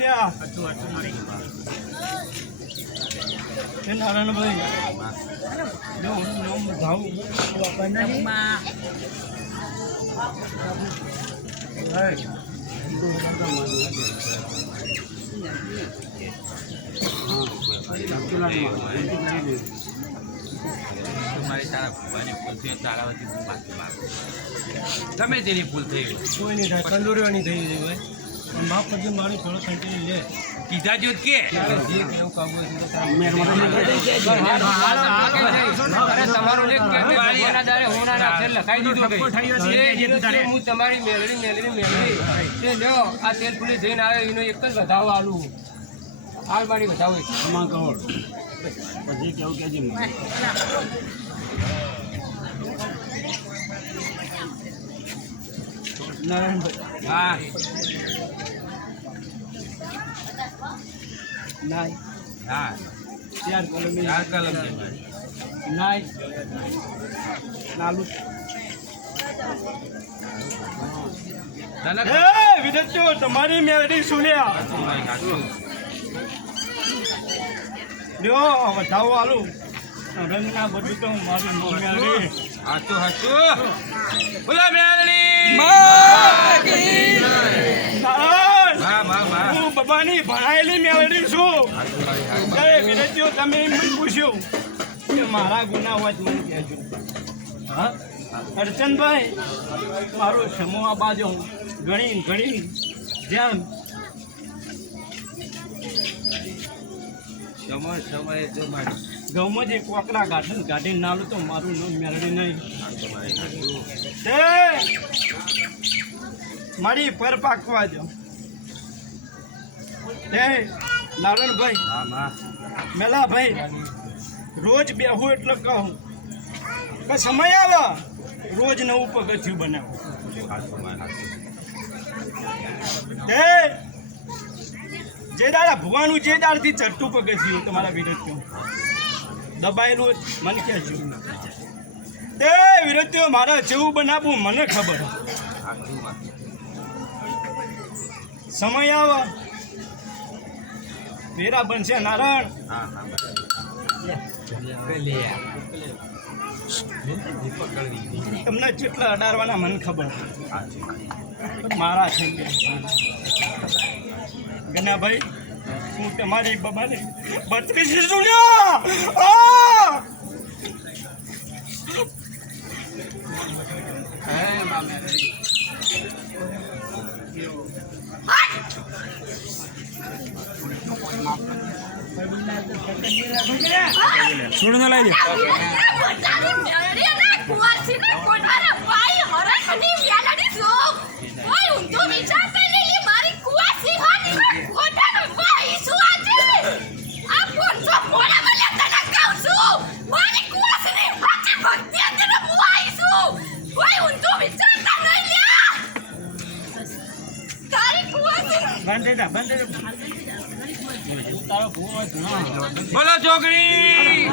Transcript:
લ્યા એ નારાયણભાઈ તમે તેની ભૂલ થઈ કોઈ નહીં થાય કંદોરીવાની થઈ ગઈ ભાઈ માફ કરજો મારી થોડો સંકેલી લે કીધા જો કે હું તમારી મેળવી લ્યો આ તેલ પુલી જઈને આવે એનો એક જ વધાવો આલું હાલ મારી વધાવો પછી કેવું કે નારાયણભાઈ હા નાય હા 4 કલમ નાય નાલુ વિદત્યો તમારી મેળડી સુન્યા લ્યો વધાવો આલું રંગના બધું તો મારી મેળડી હાચું બોલા મેળડી હું બાબાની ભણાયેલી મેળડી છું વિદત્યો તમે એમ પૂછ્યું કે મારા ગુના હોય મને કહેજો હા અર્ચનભાઈ મારો સમૂહ આ બાજુ ઘણી જેમ સમય જો મારી ઘઉંમાં જે કોકરા ગાઢીને નાલું તો મારું નામ મેળવી નહીં મારી પર પાકવા જો નારાયણભાઈ મેલાભાઈ રોજ બેહું એટલે કહું કે સમય આવે રોજ નવું પગથિયું બનાવું જે દાડા ભગવાનનું જે દાડથી ચડતું પગથિયું તમારા વિરોધીઓ દબાયેલું મને કહેજો તે વિરોધીઓ મારા જેવું બનાવવું મને ખબર સમય આવે વેરા બનશે નારાયણ તમને જેટલા અડાડવાના મને ખબર મારા છે ગનાભાઈ હું તમારી બાબાને 32 સુન્યા છોડને લઈ લે બોલો છોકરી